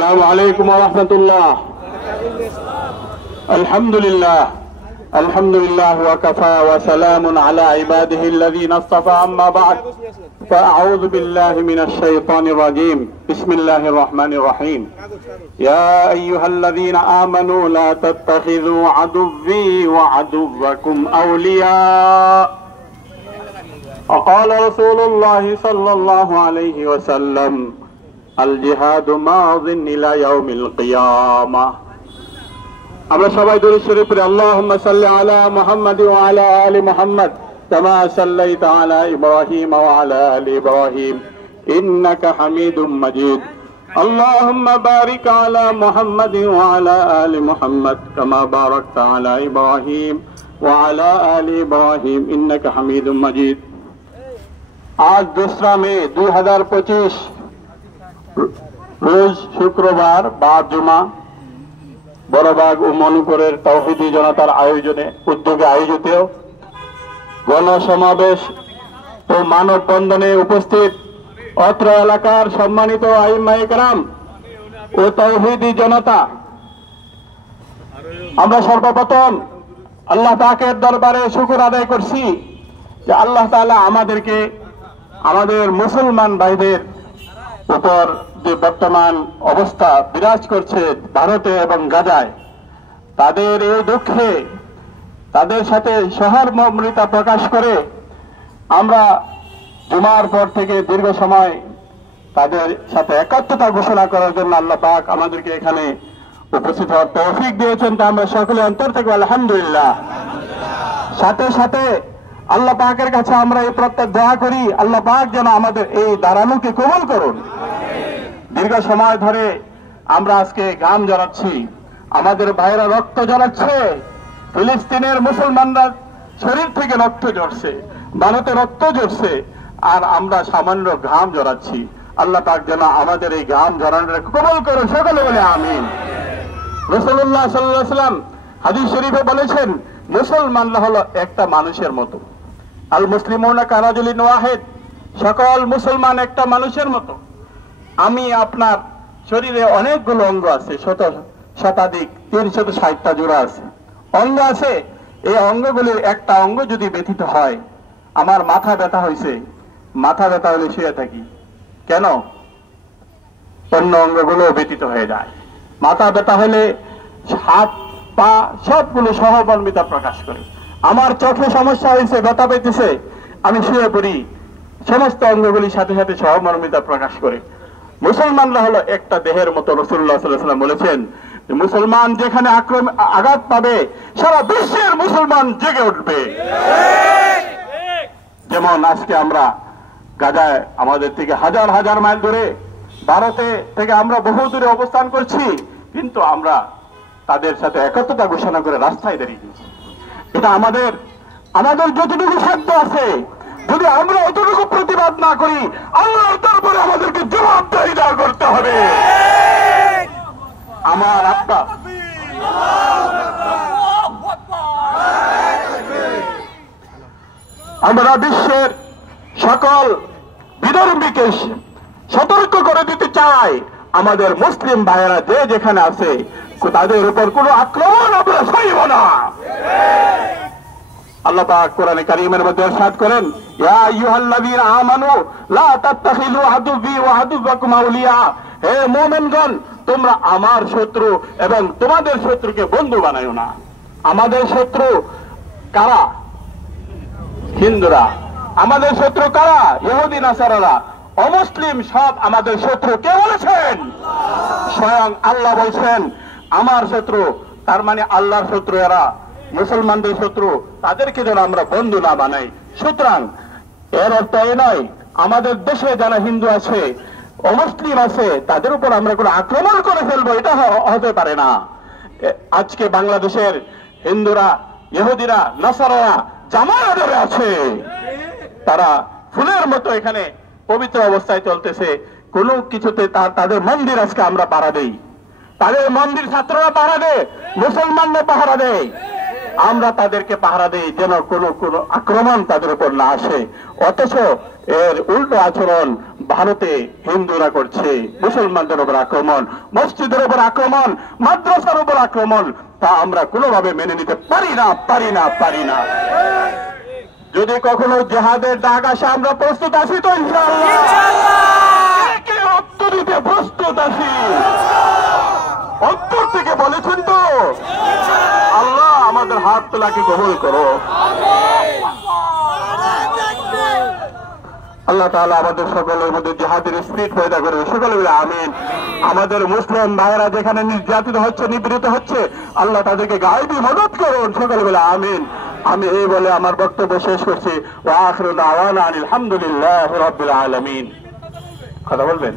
السلام عليكم ورحمة الله. الحمد لله وكفى وسلام على عباده الذين اصطفى. أما بعد فأعوذ بالله من الشيطان الرجيم. بسم الله الرحمن الرحيم. يا أيها الذين آمنوا لا تتخذوا عدوي وعدوكم أولياء. وقال رسول الله صلى الله عليه وسلم الجهاد ماض إلى يوم القيامة. আমরা সবাই দরুদ শরীফ পড়ি। আল্লাহুম্মা সাল্লি আলা মুহাম্মাদ ওয়া আলা আলি মুহাম্মাদ কামা সাল্লাইতা আলা ইব্রাহিম ওয়া আলা আলি ইব্রাহিম ইন্নাকা হামিদুম মাজিদ। আল্লাহুম্মা বারিক আলা মুহাম্মাদ ওয়া আলা আলি মুহাম্মাদ কামা বারাকতা আলা ইব্রাহিম ওয়া আলা আলি ইব্রাহিম ইন্নাকা হামিদুম মাজিদ। আজ 2 মে 2025 রোজ শুক্রবার বা জুমা বড়বাগ ও মণিপুরের তাওহীদি জনতার উদ্যোগে আয়োজিত গণসমাবেশ ও মানববন্ধনে উপস্থিত অত্র এলাকার সম্মানিত আইম্মায়ে কেরাম ও তাওহীদি জনতা, আমরা সর্বপ্রথম আল্লাহ পাকের দরবারে শুকর আদায় করছি যে আল্লাহ তাআলা আমাদেরকে আমাদের মুসলমান ভাইদের উপর যে বর্তমান অবস্থা বিরাজ করছে ভারতে এবং গাজায়, তাদের এই দুঃখে তাদের সাথে সহমর্মিতা প্রকাশ করে আমরা জুমার পর থেকে দীর্ঘ সময় তাদের সাথে একাত্মতা ঘোষণা করার জন্য আল্লাহ পাক আমাদেরকে এখানে উপস্থিত হওয়ার তৌফিক দিয়েছেন। তা আমরা সকলে অন্তর থেকে আলহামদুলিল্লাহ। সাথে সাথে আল্লাহ পাকের কাছে আমরা এই প্রত্যেক দোয়া করি, আল্লাহ পাক যেন আমাদের এই দাঁড়ানোকে কবুল করুন। দীর্ঘ সময় ধরে আমরা আজকে ঘাম ঝরাচ্ছি, আমাদের ভাইরা রক্ত ঝরাচ্ছে, ফিলিস্তিনের মুসলমানরা শরীর থেকে রক্ত ঝরছে, ভারতে রক্ত ঝরছে, আর আমরা সামান্য ঘাম ঝরাচ্ছি। আল্লাহ পাক যেন আমাদের এই ঘাম ঝরানোটা কবুল করুন, সকলে বলে আমিন। রাসূলুল্লাহ সাল্লাল্লাহু আলাইহি ওয়াসাল্লাম হাদিস শরীফে বলেছেন, মুসলমানরা হলো একটা মানুষের মতো। আল মুসলিমুনা কারাজুলিন ওয়াহিদ, সকল মুসলমান একটা মানুষের মতো। আমি আপনার শরীরে অনেকগুলো অঙ্গ আছে, শতাধিক 360টা জোড়া আছে, অঙ্গ আছে। এই অঙ্গগুলির একটা অঙ্গ যদি ব্যথিত হয়, আমার মাথা ব্যথা হয়েছে, মাথা ব্যথা হলে শুয়ে থাকি, কেন? অন্য অঙ্গগুলো ব্যথিত হয়ে যায়। মাথা ব্যথা হলে হাত পা সবগুলো সহমর্মিতা প্রকাশ করে। আমার চোখে সমস্যা হয়েছে, ব্যথা পেতেছে, আমি শুয়ে পড়ি, সমস্ত অঙ্গগুলির সাথে সাথে সহমর্মিতা প্রকাশ করে। মুসলমানরা হলো একটা দেহের মতো। রাসূলুল্লাহ সাল্লাল্লাহু আলাইহি ওয়াসাল্লাম বলেছেন যে মুসলমান যেখানে আঘাত পাবে, সারা বিশ্বের মুসলমান জেগে উঠবে। যেমন আজকে আমরা গাজায় আমাদের থেকে হাজার হাজার মাইল দূরে, ভারতে থেকে আমরা বহু দূরে অবস্থান করছি, কিন্তু আমরা তাদের সাথে একত্রতা ঘোষণা করে রাস্তায় দাঁড়িয়ে গেছি। এটা আমাদের যতটুকু সাধ্য আছে, যদি আমরা অতটুকু প্রতিবাদ না করি, আল্লাহর দরবারে আমাদেরকে জবাবদিহি করতে হবে। আমার আব্বা আমরা বিশ্বের সকল বিধর্মীকে সতর্ক করে দিতে চাই, আমাদের মুসলিম ভাইয়েরা যে যেখানে আছে তাদের উপর কোনো আক্রমণ আমরা সইব না। আল্লাহ পাক কোরআনে কারীমের মধ্যে ইরশাদ করেন, ইয়া আইয়ুহাল্লাযীনা আমানু লা তাত্তাখিযু আদুওয়ি ওয়া আদুওয়াকুম আউলিয়া। হে মুমিনগণ, তোমরা আমার শত্রু এবং তোমাদের শত্রুকে বন্ধু বানায়ো না। আমাদের শত্রু কারা? হিন্দুরা। আমাদের শত্রু কারা? ইহুদি নাসারারা। অমুসলিম সব আমাদের শত্রু। কে বলেছেন? স্বয়ং আল্লাহ বলছেন আমার শত্রু। তার মানে আল্লাহর শত্রু এরা, মুসলমানদের শত্রু, তাদেরকে যেন আমরা বন্ধু না বানাই। সুতরাং এর অর্থ এই নয় আমাদের দেশে যারা হিন্দু আছে, অমুসলিম আছে, তাদের উপর আমরা কোনো আক্রমণ করে ফেলবো, এটা হতে পারে না। আজকে বাংলাদেশের হিন্দুরা, ইহুদিরা, নাসারারা জামায়া ধরে আছে, তারা ফুলের মতো এখানে পবিত্র অবস্থায় চলতেছে। কোনো কিছুতে তাদের মন্দির আজকে আমরা পাহারা দেই, তাদের মন্দির ছাত্ররা পাহারা দেয়, মুসলমানরা পাহারা দেয়, আমরা তাদেরকে পাহারা দেই যেন কোনো আক্রমণ তাদের উপর না আসে। অথচ এর উল্টো আচরণ ভারতে হিন্দুরা করছে মুসলমানদের উপর আক্রমণ, মসজিদের উপর আক্রমণ, মাদ্রাসার উপর আক্রমণ, তা আমরা কোনোভাবে মেনে নিতে পারি না, পারি না, পারি না। যদি কখনো জিহাদের ডাক আসে আমরা প্রস্তুত আছি তো ইনশাআল্লাহ, কে রক্ত দিতে প্রস্তুত আছি, অন্তর থেকে বলেছেন তো? আল্লাহ আমাদের হাত তোলাকে কবুল করো। আল্লাহ তাআলা আমাদের সকলের মধ্যে জিহাদের স্পিরিট পয়দা করবে, সকলে বলে আমিন। আমাদের মুসলিম ভাইয়েরা যেখানে নির্যাতিত হচ্ছে, নিপীড়িত হচ্ছে, আল্লাহ তাদেরকে গায়েবী মদত করুন, সকলে বলে আমিন। আমি এই বলে আমার বক্তব্য শেষ করছি। ওয়া আখিরু দাওয়ানা আলহামদুলিল্লাহি রাব্বিল আলামিন। কথা বলবেন?